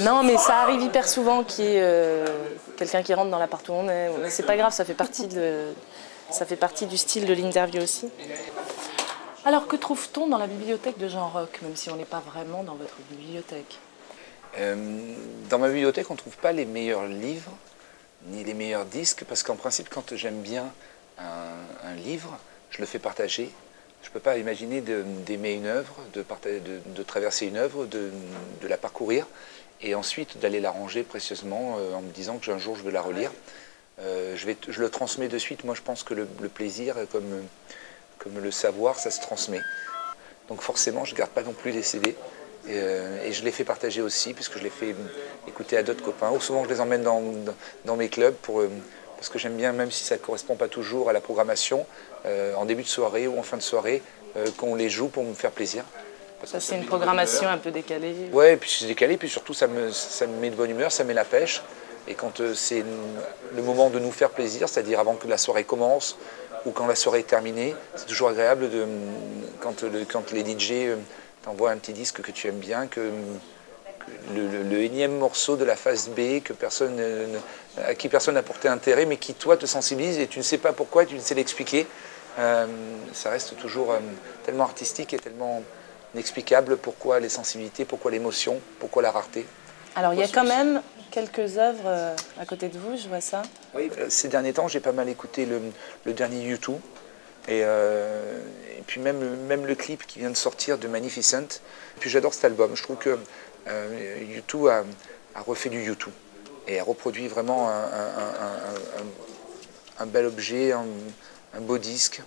Non, mais ça arrive hyper souvent qu'il y ait quelqu'un qui rentre dans l'appart où on est. Mais c'est pas grave, ça fait partie du style de l'interview aussi. Alors, que trouve-t-on dans la bibliothèque de Jean Rock, même si on n'est pas vraiment dans votre bibliothèque? Dans ma bibliothèque, on ne trouve pas les meilleurs livres, ni les meilleurs disques, parce qu'en principe, quand j'aime bien un livre, je le fais partager. Je ne peux pas imaginer d'aimer une œuvre, de traverser une œuvre, de la parcourir, et ensuite d'aller la ranger précieusement en me disant qu'un jour je vais la relire. Je le transmets de suite. Moi, je pense que le plaisir, comme le savoir, ça se transmet. Donc forcément, je ne garde pas non plus les CD. Et je les fais partager aussi, puisque je les fais écouter à d'autres copains. Ou souvent, je les emmène dans mes clubs, parce que j'aime bien, même si ça ne correspond pas toujours à la programmation, en début de soirée ou en fin de soirée, qu'on les joue pour me faire plaisir. Ça, c'est une programmation un peu décalée. Ouais, puis c'est décalé, puis surtout, ça me met de bonne humeur, ça met la pêche. Et quand c'est le moment de nous faire plaisir, c'est-à-dire avant que la soirée commence, ou quand la soirée est terminée, c'est toujours agréable quand les DJ t'envoient un petit disque que tu aimes bien, que le énième morceau de la phase B à qui personne n'a porté intérêt, mais qui toi te sensibilise et tu ne sais pas pourquoi, tu ne sais l'expliquer. Ça reste toujours tellement artistique et tellement inexplicable pourquoi les sensibilités, pourquoi l'émotion, pourquoi la rareté. Alors il y a quand même quelques œuvres à côté de vous, je vois ça. Oui, ces derniers temps, j'ai pas mal écouté le dernier U2 et puis même le clip qui vient de sortir de Magnificent. Et puis j'adore cet album. Je trouve que U2 a refait du U2 et a reproduit vraiment un bel objet, un beau disque.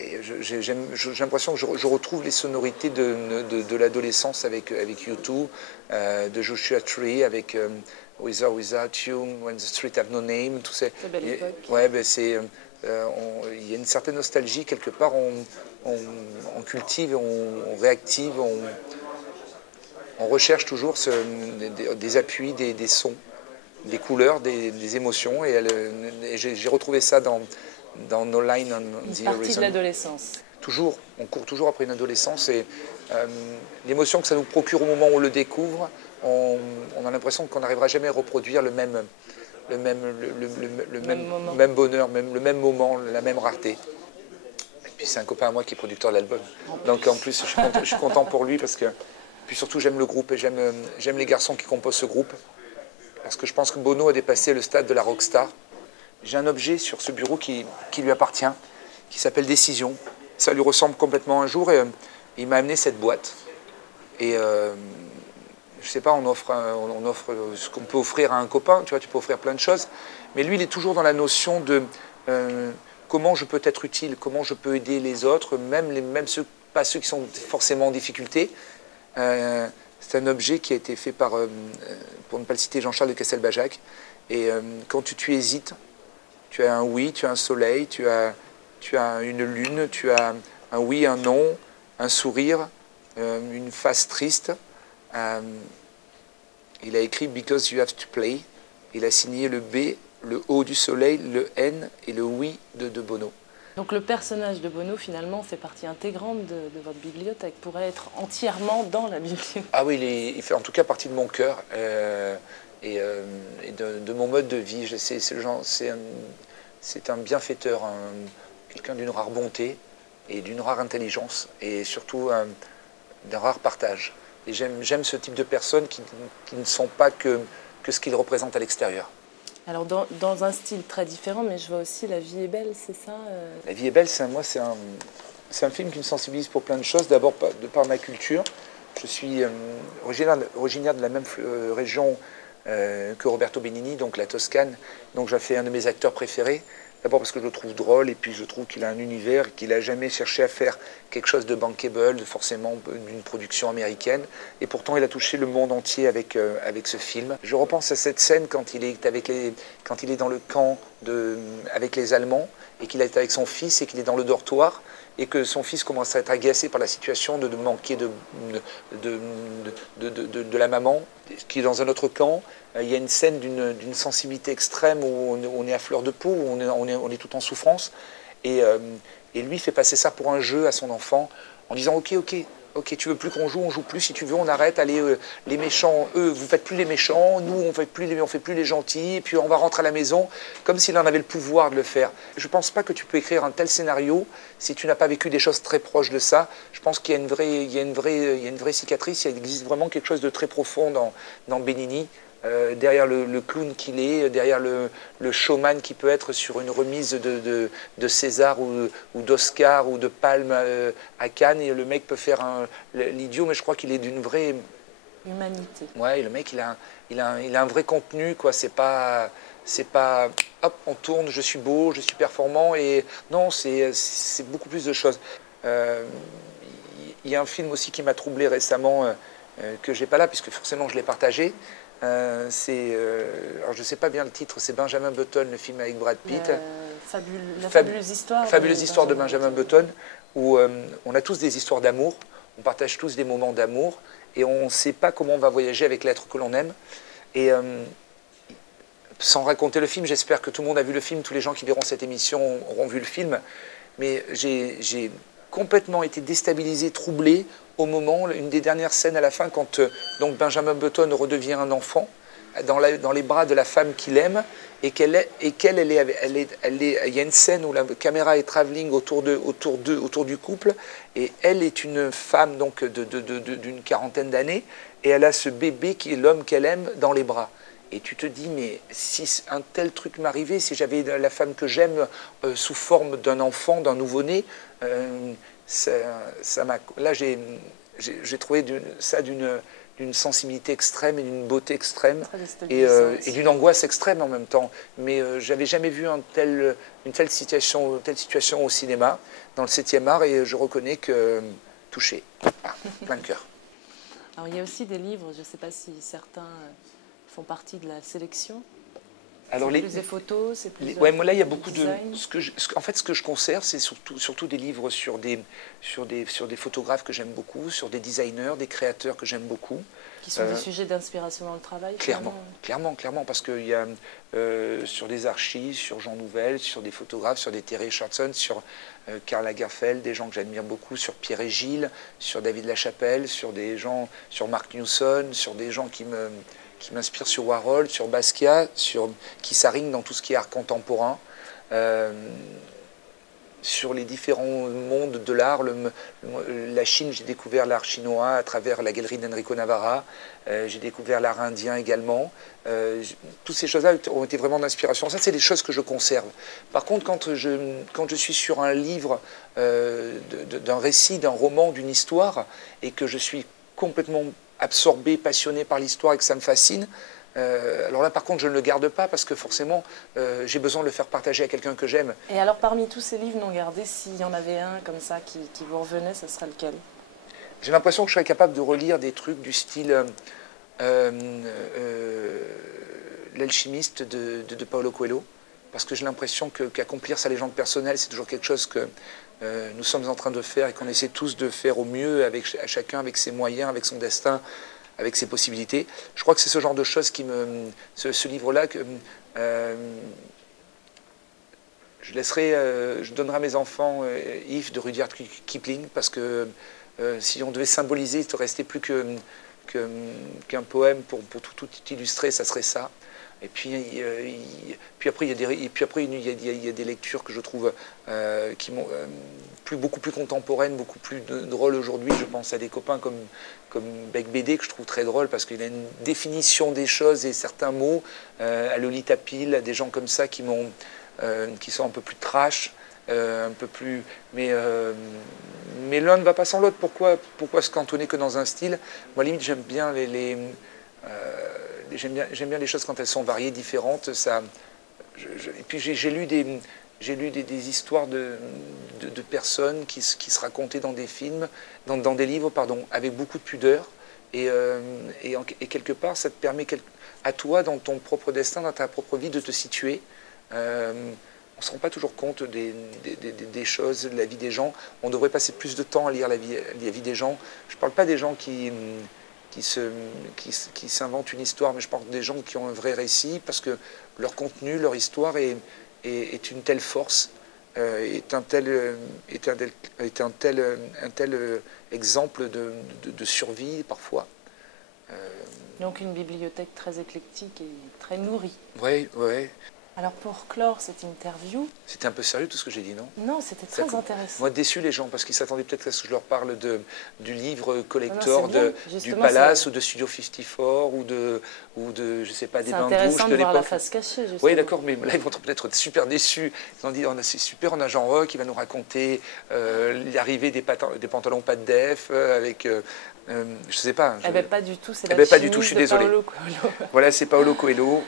Et j'ai l'impression que je retrouve les sonorités de l'adolescence avec U2, de Joshua Tree, avec With or Without You, When the Street Have No Name, tout ça. C'est belle époque. Ouais, ben il y a une certaine nostalgie, quelque part, on cultive, on réactive, on recherche toujours des appuis, des sons, des couleurs, des émotions, et j'ai retrouvé ça dans No Line on the Horizon. Une partie de l'adolescence. Toujours, on court toujours après une adolescence et l'émotion que ça nous procure au moment où on le découvre, on a l'impression qu'on n'arrivera jamais à reproduire le même bonheur, le même moment, la même rareté. Et puis c'est un copain à moi qui est producteur de l'album. Donc en plus, je suis content pour lui parce que, puis surtout j'aime le groupe et j'aime les garçons qui composent ce groupe. Parce que je pense que Bono a dépassé le stade de la rockstar. J'ai un objet sur ce bureau qui lui appartient, qui s'appelle Décision. Ça lui ressemble complètement un jour et il m'a amené cette boîte. Et je sais pas, on offre ce qu'on peut offrir à un copain, tu vois, tu peux offrir plein de choses. Mais lui, il est toujours dans la notion de comment je peux être utile, comment je peux aider les autres, même ceux, pas ceux qui sont forcément en difficulté. C'est un objet qui a été fait par, pour ne pas le citer, Jean-Charles de Castelbajac. Et quand tu hésites, tu as un oui, tu as un soleil, tu as une lune, tu as un oui, un non, un sourire, une face triste. Il a écrit Because You Have to Play. Il a signé le B, le O du soleil, le N et le oui de Bono. Donc le personnage de Bono, finalement, fait partie intégrante de votre bibliothèque, pourrait être entièrement dans la bibliothèque. Ah oui, il fait en tout cas partie de mon cœur et de mon mode de vie. C'est un bienfaiteur, quelqu'un d'une rare bonté et d'une rare intelligence et surtout d'un rare partage. Et j'aime ce type de personnes qui ne sont pas que ce qu'ils représentent à l'extérieur. Alors dans un style très différent, mais je vois aussi La vie est belle, c'est ça La vie est belle, c'est un film qui me sensibilise pour plein de choses. D'abord de par ma culture. Je suis originaire de la même région que Roberto Benigni, donc la Toscane. Donc j'ai fait un de mes acteurs préférés. D'abord parce que je le trouve drôle et puis je trouve qu'il a un univers, qu'il n'a jamais cherché à faire quelque chose de bankable, forcément d'une production américaine. Et pourtant, il a touché le monde entier avec ce film. Je repense à cette scène quand il est dans le camp avec les Allemands et qu'il est avec son fils et qu'il est dans le dortoir et que son fils commence à être agacé par la situation de manquer de la maman qui est dans un autre camp. Il y a une scène d'une sensibilité extrême où on est à fleur de peau, où on est tout en souffrance. Et lui fait passer ça pour un jeu à son enfant en disant ok, ok, tu veux plus qu'on joue, on joue plus, si tu veux, on arrête, allez, les méchants, eux, vous faites plus les méchants, nous, on fait plus les gentils, et puis on va rentrer à la maison, comme s'il en avait le pouvoir de le faire. Je ne pense pas que tu peux écrire un tel scénario si tu n'as pas vécu des choses très proches de ça. Je pense qu'il y a une vraie cicatrice, il existe vraiment quelque chose de très profond dans Benigni. Derrière le clown qu'il est, derrière le showman qui peut être sur une remise de César ou d'Oscar ou de Palme à Cannes, et le mec peut faire l'idiot, mais je crois qu'il est d'une vraie humanité. Ouais, le mec il a un vrai contenu, quoi. C'est pas hop, on tourne, je suis beau, je suis performant, et non, c'est beaucoup plus de choses. Il y a un film aussi qui m'a troublé récemment, que j'ai pas là puisque forcément je l'ai partagé. Alors je ne sais pas bien le titre, c'est Benjamin Button, le film avec Brad Pitt. La fabuleuse histoire de Benjamin Button, où on a tous des histoires d'amour, on partage tous des moments d'amour, et on ne sait pas comment on va voyager avec l'être que l'on aime. Et sans raconter le film, j'espère que tout le monde a vu le film, tous les gens qui verront cette émission auront vu le film, mais j'ai complètement été déstabilisé, troublé au moment, une des dernières scènes à la fin, quand donc Benjamin Button redevient un enfant dans les bras de la femme qu'il aime, et il y a une scène où la caméra est travelling autour du couple, et elle est une femme donc d'une quarantaine d'années, et elle a ce bébé qui est l'homme qu'elle aime dans les bras. Et tu te dis, mais si un tel truc m'arrivait, si j'avais la femme que j'aime sous forme d'un enfant, d'un nouveau-né, là j'ai trouvé ça d'une sensibilité extrême et d'une beauté extrême, et d'une angoisse extrême en même temps. Mais j'avais jamais vu une telle situation au cinéma, dans le 7e art, et je reconnais que touché, plein de cœur. Alors il y a aussi des livres, je ne sais pas si certains font partie de la sélection. Alors c'est plus des photos, c'est plus ouais, moi là il y a beaucoup design. En fait, ce que je conserve, c'est surtout des livres sur des photographes que j'aime beaucoup, sur des designers, des créateurs que j'aime beaucoup. Qui sont des sujets d'inspiration dans le travail. Clairement, parce qu'il y a sur des archives, sur Jean Nouvel, sur des photographes, sur des Terry Richardson, sur Karl Lagerfeld, des gens que j'admire beaucoup, sur Pierre et Gilles, sur David Lachapelle, sur Mark Newson, sur des gens qui m'inspirent, sur Warhol, sur Basquiat, sur Kissaring dans tout ce qui est art contemporain, sur les différents mondes de l'art. La Chine, j'ai découvert l'art chinois à travers la galerie d'Enrico Navarra, j'ai découvert l'art indien également. Toutes ces choses-là ont été vraiment d'inspiration. Ça, c'est des choses que je conserve. Par contre, quand je suis sur un livre, d'un récit, d'un roman, d'une histoire, et que je suis complètement absorbé, passionné par l'histoire et que ça me fascine, alors là par contre je ne le garde pas parce que forcément j'ai besoin de le faire partager à quelqu'un que j'aime. Et alors parmi tous ces livres non gardés, s'il y en avait un comme ça qui vous revenait, ça serait lequel? J'ai l'impression que je serais capable de relire des trucs du style L'Alchimiste de Paulo Coelho, parce que j'ai l'impression qu'accomplir sa légende personnelle, c'est toujours quelque chose que nous sommes en train de faire et qu'on essaie tous de faire au mieux, chacun avec ses moyens, avec son destin, avec ses possibilités. Je crois que c'est ce genre de choses ce livre-là que je donnerai à mes enfants If de Rudyard Kipling, parce que si on devait symboliser, il ne restait plus qu'un poème pour tout illustrer, ça serait ça. Et puis après, il y a des lectures que je trouve qui m'ont beaucoup plus contemporaines, beaucoup plus drôles aujourd'hui. Je pense à des copains comme Bec BD, que je trouve très drôle parce qu'il a une définition des choses et certains mots, à Lolita Pile, à des gens comme ça qui sont un peu plus trash, un peu plus... Mais l'un ne va pas sans l'autre. Pourquoi se cantonner que dans un style? Moi, limite, j'aime bien j'aime bien les choses quand elles sont variées, différentes. Et puis j'ai lu des histoires de personnes qui se racontaient dans des films, dans des livres, pardon, avec beaucoup de pudeur. Et quelque part, ça te permet à toi, dans ton propre destin, dans ta propre vie, de te situer. On ne se rend pas toujours compte des choses, de la vie des gens. On devrait passer plus de temps à lire la vie des gens. Je ne parle pas des gens qui s'inventent une histoire, mais je parle des gens qui ont un vrai récit, parce que leur contenu, leur histoire est une telle force est un tel exemple de survie parfois. Donc une bibliothèque très éclectique et très nourrie. Oui, oui. Alors pour clore cette interview... C'était un peu sérieux tout ce que j'ai dit, non? Non, c'était très intéressant. Moi, déçu les gens, parce qu'ils s'attendaient peut-être à ce que je leur parle du livre collector du Palace ou de Studio 54 ou de je sais pas, des bains de bouche de l'époque. C'est intéressant de voir la face cachée, justement. Oui, d'accord, mais là, ils vont peut-être être super déçus. Ils ont dit, c'est super, on a Jean Roch, il va nous raconter l'arrivée des pantalons pas de def, avec... je sais pas. Eh bien, pas du tout, c'est la pas du tout, je suis désolé. Paolo Coelho. Voilà, c'est Paolo Coelho.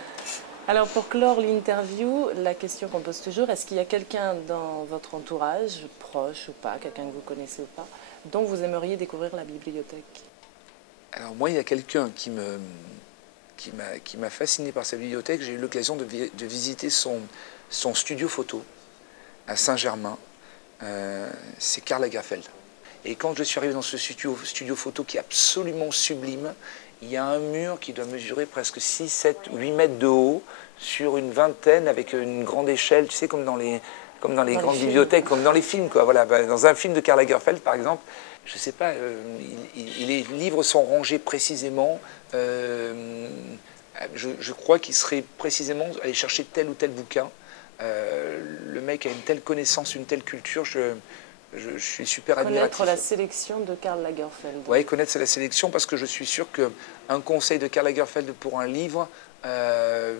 Alors pour clore l'interview, la question qu'on pose toujours, est-ce qu'il y a quelqu'un dans votre entourage, proche ou pas, quelqu'un que vous connaissez ou pas, dont vous aimeriez découvrir la bibliothèque? Alors moi, il y a quelqu'un qui m'a fasciné par sa bibliothèque. J'ai eu l'occasion de visiter son studio photo à Saint-Germain. C'est Karl Lagerfeld. Et quand je suis arrivé dans ce studio photo qui est absolument sublime, il y a un mur qui doit mesurer presque 6, 7, 8 mètres de haut sur une vingtaine avec une grande échelle, tu sais, comme dans les grandes bibliothèques, comme dans les films, quoi. Voilà, dans un film de Karl Lagerfeld, par exemple, je ne sais pas, les livres sont rangés précisément. Je crois qu'il serait précisément aller chercher tel ou tel bouquin. Le mec a une telle connaissance, une telle culture, je suis super admiratif. Connaître la sélection de Karl Lagerfeld. Oui, connaître la sélection parce que je suis sûr qu'un conseil de Karl Lagerfeld pour un livre,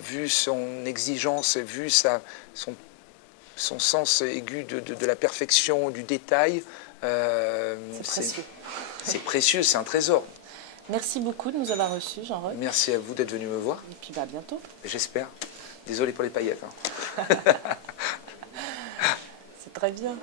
vu son exigence, vu son sens aigu de la perfection, du détail, c'est précieux. C'est précieux, c'est un trésor. Merci beaucoup de nous avoir reçus, Jean Roch. Merci à vous d'être venu me voir. Et puis à bientôt. J'espère. Désolé pour les paillettes. Hein. C'est très bien.